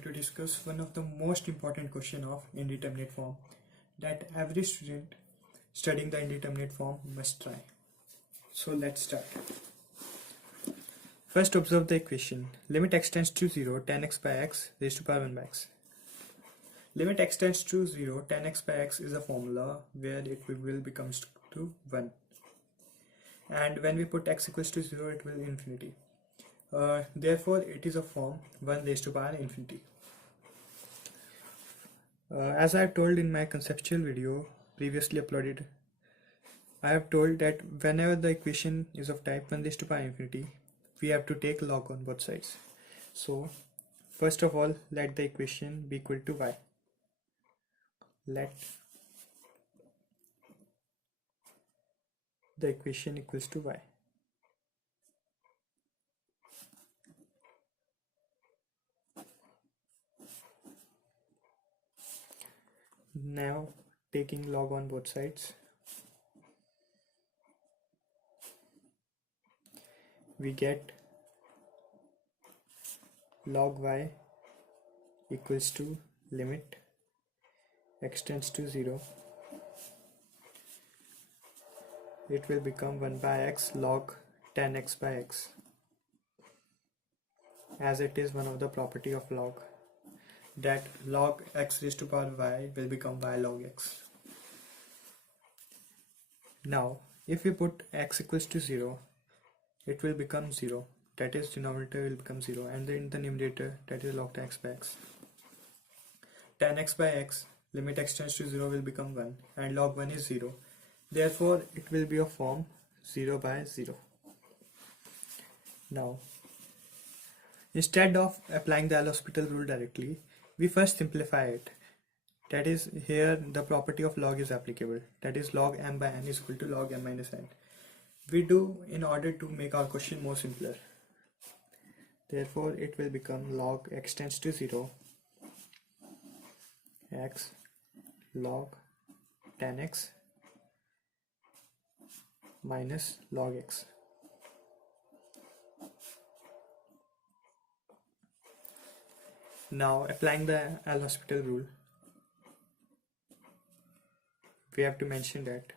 going to discuss one of the most important question of indeterminate form that every student studying the indeterminate form must try. So let's start. First, observe the equation. Limit x tends to 0, tan x by x raised to power 1 by x. Limit x tends to 0, tan x by x is a formula where it will become to 1. And when we put x equals to 0, it will infinity. Therefore, it is a form 1 raised to power infinity. As I have told in my conceptual video previously uploaded, I have told that whenever the equation is of type 1 raised to power infinity, we have to take log on both sides. So, first of all, let the equation be equal to y. Let the equation equals to y. Now taking log on both sides, we get log y equals to limit x tends to 0. It will become 1 by x log tan x by x, as it is one of the property of log that log x raised to power y will become y log x. Now if we put x equals to 0, it will become 0, that is denominator will become 0, and then in the numerator, that is log tan x by x. Tan x by x, limit x tends to 0 will become 1, and log 1 is 0. Therefore it will be a form 0 by 0. Now instead of applying the L'Hospital rule directly, we first simplify it. That is, here the property of log is applicable, that is log m by n is equal to log m minus n. We do in order to make our question more simpler. Therefore it will become log x tends to 0, x log tan x minus log x. Now applying the L'Hospital rule, we have to mention that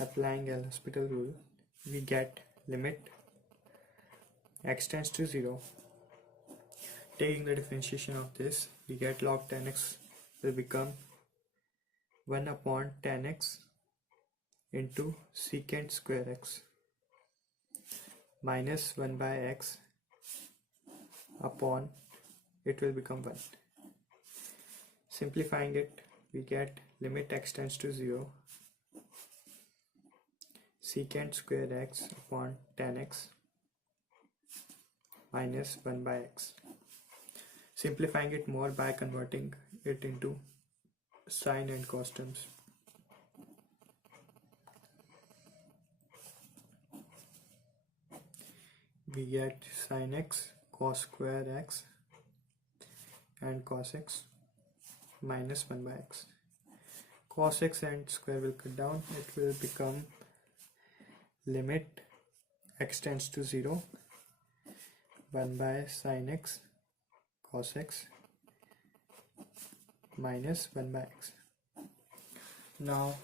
applying L'Hospital rule, we get limit x tends to 0. Taking the differentiation of this, we get log tan x will become 1 upon tan x into secant square x minus 1 by x upon, it will become 1. Simplifying it, we get limit x tends to 0, secant square x upon tan x minus 1 by x. Simplifying it more by converting it into sine and cos terms. We get sine x cos square x and cos x minus 1 by x. Cos x and square will cut down, it will become limit x tends to 0, 1 by sine x cos x minus 1 by x. Now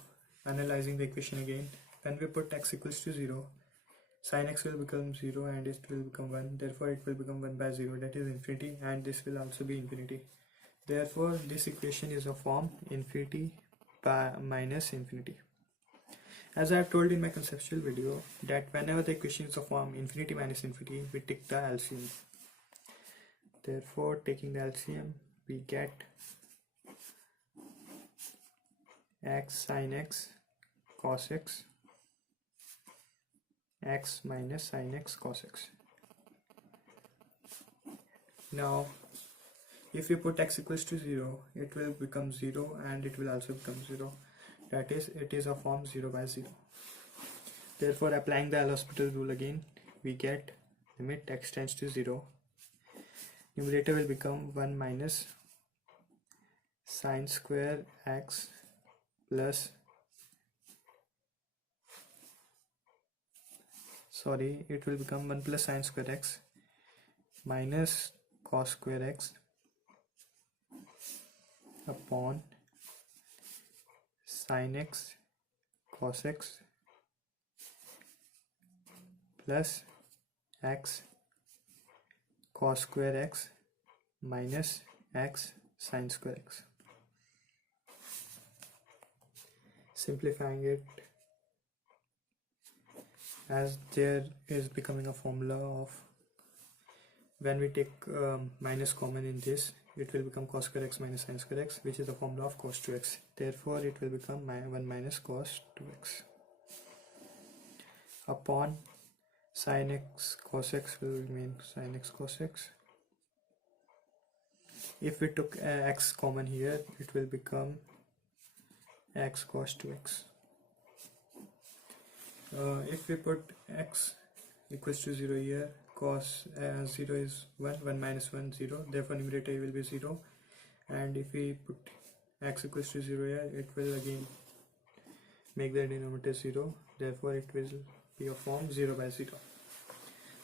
analyzing the equation again, when we put x equals to 0, sin x will become 0 and it will become 1, therefore it will become 1 by 0, that is infinity, and this will also be infinity. Therefore this equation is a form infinity by minus infinity. As I have told in my conceptual video that whenever the equation is a form infinity minus infinity, we take the LCM. Therefore taking the LCM, we get x sin x cos x, x minus sin x cos x. Now if we put x equals to 0, it will become 0 and it will also become 0, that is, it is a form 0 by 0. Therefore applying the L'Hospital rule again, we get limit x tends to 0, numerator will become 1 minus sine square x plus it will become 1 plus sine square x minus cos square x upon sin x cos x plus x cos square x minus x sin square x. Simplifying it, as there is becoming a formula of when we take minus common in this, it will become cos square x minus sin square x, which is the formula of cos 2x. Therefore it will become 1 minus cos 2x upon sin x cos x will remain sin x cos x. If we took x common here, it will become x cos 2x. If we put x equals to 0 here, cos 0 is 1, 1 minus 1 0, therefore numerator will be 0, and if we put x equals to 0 here, it will again make the denominator 0, therefore it will be a form 0 by 0.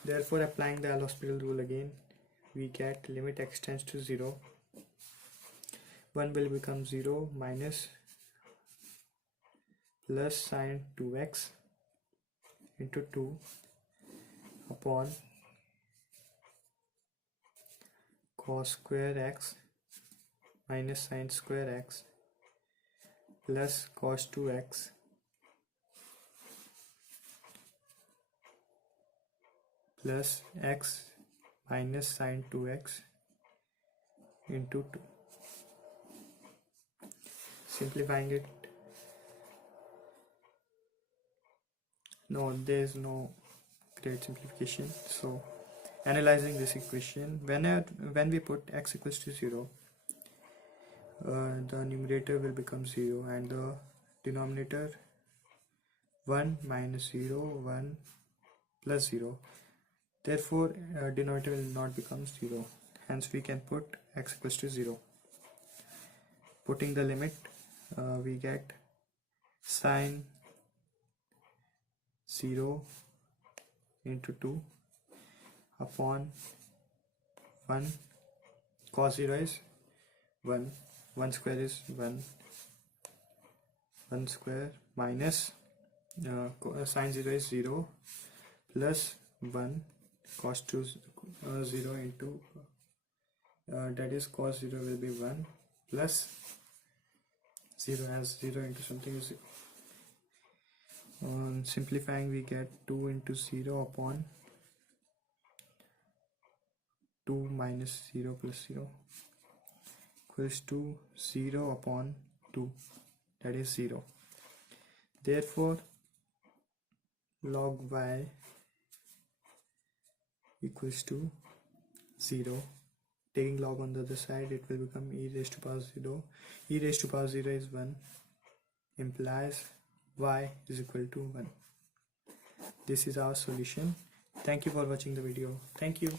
Therefore, applying the L'Hospital rule again, we get limit x tends to 0, 1 will become 0 minus plus sin 2x into 2 upon cos square x minus sin square x plus cos 2x plus x minus sin 2x into 2. Simplifying it, no, there is no great simplification. So analyzing this equation, when we put x equals to 0, the numerator will become 0 and the denominator 1 minus 0, 1 plus 0. Therefore denominator will not become 0, hence we can put x equals to 0. Putting the limit, we get sin 0 into 2 upon 1, cos 0 is 1, 1 square is 1, 1 square minus sin 0 is 0 plus 1 cos 2 0 into that is cos 0 will be 1 plus 0, as 0 into something is 0. Simplifying, we get 2 into 0 upon 2 minus 0 plus 0 equals to 0 upon 2, that is 0. Therefore log y equals to 0. Taking log on the other side, it will become e raised to power 0. E raised to power 0 is 1, implies y is equal to 1. This is our solution. Thank you for watching the video. Thank you.